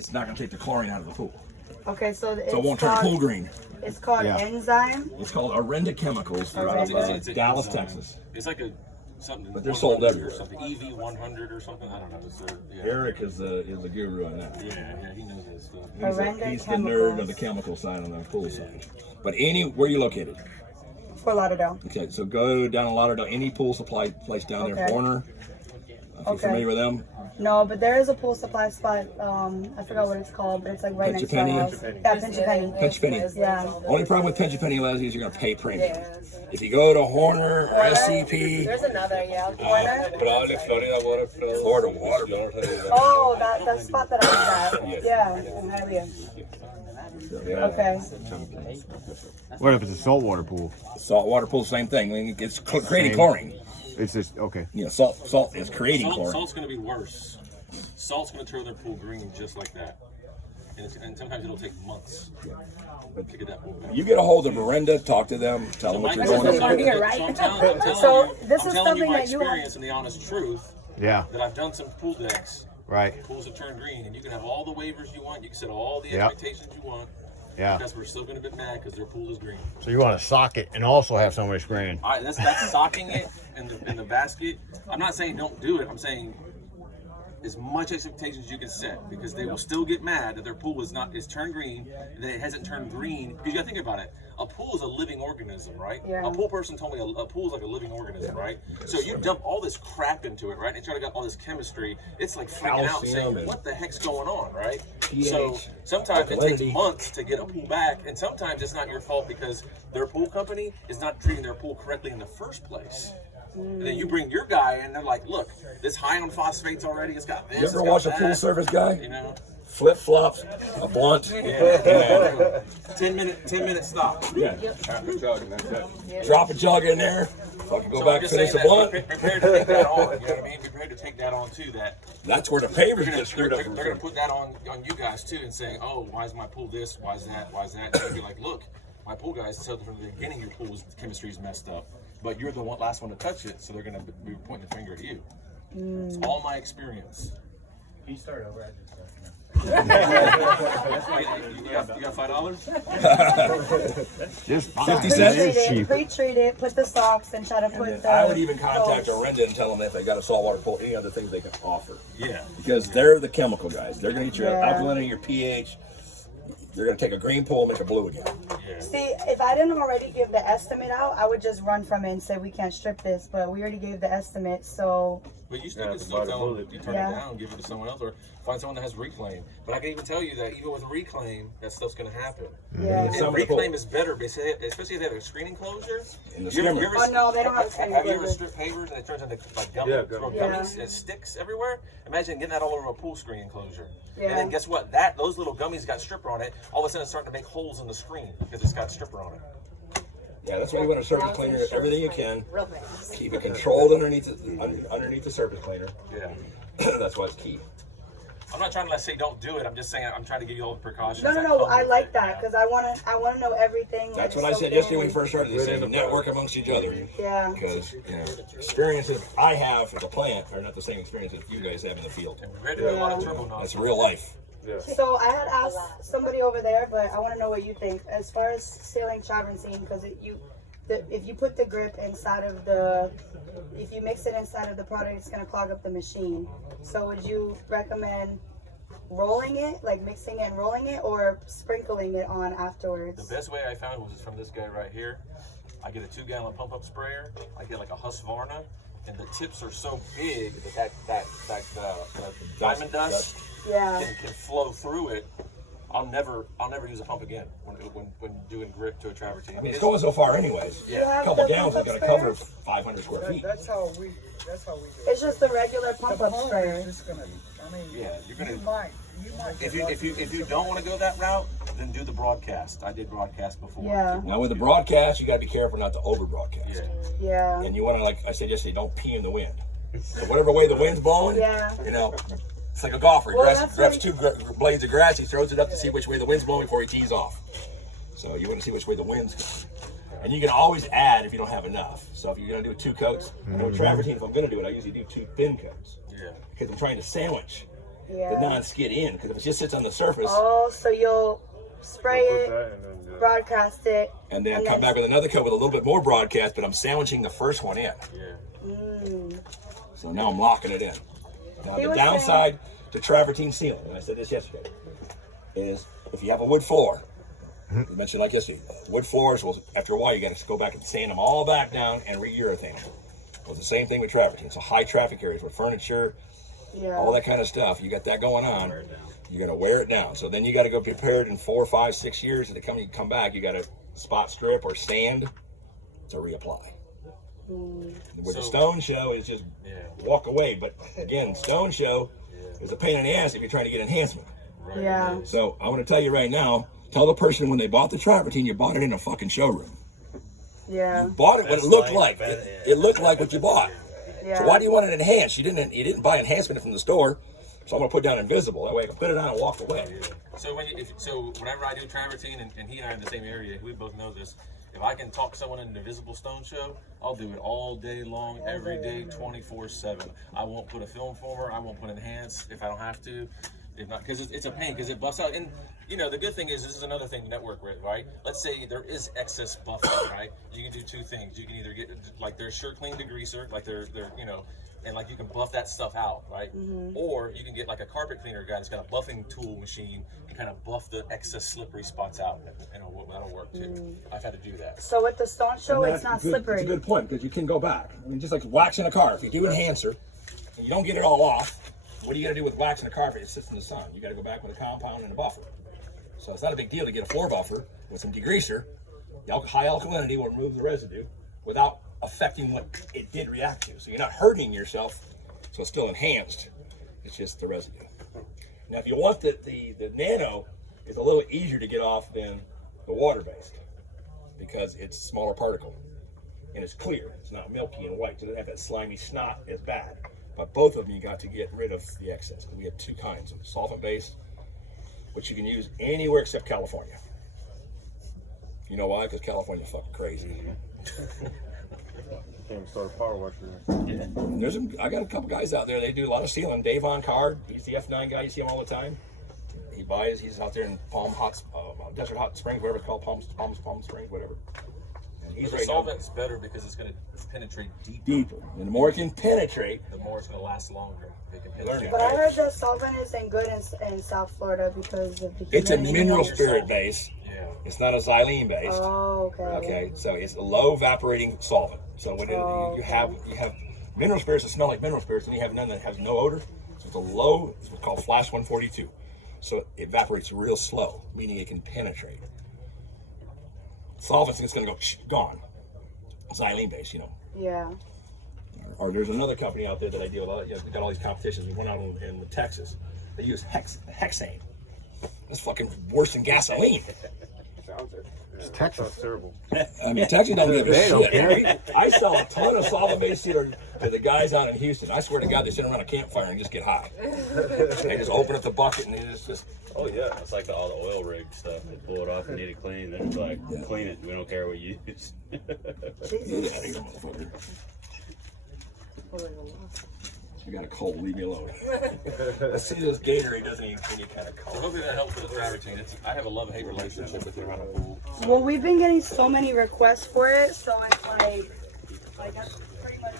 It's not going to take the chlorine out of the pool. Okay, so So it won't turn pool green. It's called enzyme. It's called Arenda Chemicals. They're out of Dallas, Texas. It's like a something. But they're sold everywhere. Something EV 100 or something. I don't know. It's Eric is the guru on that. Yeah, he knows this stuff. He's the nerd of the chemical side on the pool side. But where are you located? Fort Lauderdale. Okay, so go down to Lauderdale, any pool supply place down there, Corner. If you're familiar with them. No, but there is a pool supply spot. I forgot what it's called, but it's like right next to our house. Yeah, Pinch a Penny. Pinch a Penny. Yeah. Only problem with Pinch a Penny, Leslie, is you're going to pay premium. If you go to Horner or SCP. There's another, Horner. Florida Water. Oh, that spot that I was at. Yeah, in Hialeah. Okay. What if it's a saltwater pool? Saltwater pool, same thing. I mean, it's creating chlorine. It's just, okay. You know, salt is creating chlorine. Salt's going to be worse. Salt's going to turn their pool green just like that. And sometimes it'll take months to get that pool back. You get a hold of Arenda, talk to them, tell them what you're going to do. Here, right? So this is something my that you have. experience and the honest truth. Yeah. That I've done some pool decks. Right. Pools that turn green, and you can have all the waivers you want. You can set all the expectations you want. Yeah. The customer's still going to be mad because their pool is green. So you want to sock it and also have somebody spraying. All right, that's socking it in the basket. I'm not saying don't do it. I'm saying as much expectations you can set, because they will still get mad that their pool is turned green, that it hasn't turned green. Because you got to think about it. A pool is a living organism, right? Yeah. A pool person told me a pool is like a living organism, right? So you dump all this crap into it, right? And try to get all this chemistry. It's like freaking out saying, what the heck's going on, right? So sometimes it takes months to get a pool back, and sometimes it's not your fault because their pool company is not treating their pool correctly in the first place. And then you bring your guy and they're like, look, this high on phosphates already, it's got this. You ever watch a pool service guy? You know? Flip flops, a blunt. 10 minute stop. Yeah. Drop a jug in there. Fucking go back, finish the blunt. Prepared to take that on. You know what I mean? Prepared to take that on too. That's where the pavers get screwed up. They're going to put that on you guys too and saying, oh, why is my pool this? Why is that? Why is that? And you're like, look, my pool guys told from the beginning your pool's chemistry is messed up. But you're the last one to touch it, so they're going to be pointing the finger at you. It's all my experience. Can you start over? I just You got $5? Just 50 cents. Pre-treat it, put the socks, and try to put the. I would even contact Arenda and tell them if they got a saltwater pool, any other things they can offer. Yeah. Because they're the chemical guys. They're going to get your alkalinity, your pH. They're going to take a green pool and make it blue again. Yeah. See, if I didn't already give the estimate out, I would just run from it and say we can't strip this. But we already gave the estimate, so. But you still can still tell them you turn it down, give it to someone else, or find someone that has reclaim. But I can even tell you that even with reclaim, that stuff's going to happen. Yeah. And reclaim is better, especially if they have a screen enclosure. Oh no, they don't have screen Have you ever enclosure. stripped pavers and it turns into like gummies and sticks everywhere? Imagine getting that all over a pool screen enclosure. Yeah. And then guess what? Those little gummies got stripper on it. All of a sudden it's starting to make holes in the screen because it's got stripper on it. Yeah, that's why you want a surface cleaner, everything you can. Keep it controlled underneath the surface cleaner. Yeah. That's why it's key. I'm not trying to say don't do it. I'm just saying I'm trying to give you all the precautions. No. I like that because I want to know everything. That's what I said yesterday when we first started this thing. Network amongst each other. Yeah. Because experiences I have at the plant are not the same experiences you guys have in the field. That's real life. Yeah. So I had asked somebody over there, but I want to know what you think as far as sealing travertine, because if you put the grip inside of if you mix it inside of the product, it's going to clog up the machine. So would you recommend rolling it, like mixing it and rolling it, or sprinkling it on afterwards? The best way I found was from this guy right here. I get a 2-gallon pump-up sprayer. I get like a Husqvarna, and the tips are so big that diamond dust can flow through it. I'll never use a pump again when doing grip to a travertine. I mean, it's going so far anyways. A couple gallons is going to cover 500 square feet. That's how we do it. It's just the regular pump-up sprayer. Just gonna, you're gonna. You might. If you don't want to go that route, then do the broadcast. I did broadcast before. Yeah. Now with the broadcast, you got to be careful not to over broadcast. Yeah. And you want to, like I said yesterday, don't pee in the wind. So whatever way the wind's blowing, it's like a golfer. He grabs two blades of grass, he throws it up to see which way the wind's blowing before he tees off. So you want to see which way the wind's going. And you can always add if you don't have enough. So if you're going to do 2 coats, I know travertine, if I'm going to do it, I usually do 2 thin coats. Yeah. Because I'm trying to sandwich. Yeah. the non-skid in, because if it just sits on the surface Oh, so you'll spray Put it, that and then broadcast it, and then come back with another coat with a little bit more broadcast, but I'm sandwiching the first one in. Yeah. So now I'm locking it in. Now He the was downside to travertine sealing, and I said this yesterday, is if you have a wood floor, you mentioned like yesterday, wood floors, well, after a while you got to go back and sand them all back down and re-urethane them. Well, it's the same thing with travertine. So high traffic areas with furniture, Yeah. all that kind of stuff, you got that going on, you got to wear it down. So then you got to go prepared in 4, 5, 6 years to come back, you got to spot strip or sand to reapply. With the stone show is just walk away, but again, stone show is a pain in the ass if you're trying to get enhancement. Right. Yeah. So I want to tell you right now, tell the person when they bought the travertine, you bought it in a fucking showroom. Yeah. Bought it what it looked like. It looked like what you bought. Yeah. So why do you want it enhanced? You didn't buy enhancement from the store. So I'm gonna put down invisible. That way I can put it on and walk away. So whenever I do travertine, and he and I are in the same area, we both know this. If I can talk someone into Invisible Stone Show, I'll do it all day long, every day, 24/7. I won't put a film former. I won't put enhance if I don't have to. If not, because it's a pain, because it buffs out. And you know, the good thing is, this is another thing to network with, right? Let's say there is excess buffing, right? You can do two things. You can either get like their shirt clean degreaser, like they're you know, and like you can buff that stuff out, right? Or you can get like a carpet cleaner guy that's got a buffing tool machine and kind of buff the excess slippery spots out. You know, that'll work too. I've had to do that. So with the stone show, it's not slippery. It's a good point because you can go back. I mean, just like waxing a car. If you do enhancer and you don't get it all off, what do you got to do with waxing a carpet? It sits in the sun. You got to go back with a compound and a buffer. So it's not a big deal to get a floor buffer with some degreaser. The high alkalinity will remove the residue without affecting what it did react to. So you're not hurting yourself. So it's still enhanced. It's just the residue. Now, if you want the nano is a little easier to get off than the water-based because it's smaller particle and it's clear. It's not milky and white. So it doesn't have that slimy snot as bad. But both of them, you got to get rid of the excess. We have two kinds of solvent-based, which you can use anywhere except California. You know why? Because California's fucking crazy. can't start a power washer. And I got a couple guys out there. They do a lot of sealing. Dave on Card, he's the F9 guy. You see him all the time. He's out there in Desert Hot Springs, whatever it's called, Palm Springs, whatever. And he's The right now solvent's better because it's going to penetrate deeper. And the more it can penetrate, the more it's going to last longer. It can Learn penetrate. it. But I heard that solvent isn't good in South Florida because of the it's a humidity. mineral spirit base. Yeah. It's not a xylene based. Oh, okay. Okay, so it's a low evaporating solvent. So when you have mineral spirits that smell like mineral spirits, and you have none that has no odor. So it's a low, it's what's called flash 142. So it evaporates real slow, meaning it can penetrate. Solvent's just going to go gone. Xylene based, Yeah. Or there's another company out there that I deal with. They got all these competitions. We went out in Texas. They use hexane. That's fucking worse than gasoline. Sounds it. Yeah, It's Texas. Sounds terrible. I mean, Texas don't give a They don't shit. I sell a ton of solvent-based sealer to the guys out in Houston. I swear to God, they sit around a campfire and just get high. They just open up the bucket and they just Oh yeah, it's like all the oil rig stuff. They pull it off and need it clean. They're just like, clean it. We don't care what you use. get out of here, motherfucker. I got a cold. Leave me alone. I see this Gatorade doesn't even any kind of So cold. hopefully that helps with the travertine. I have a love-hate relationship with it around a pool. Well, we've been getting so many requests for it, so it's like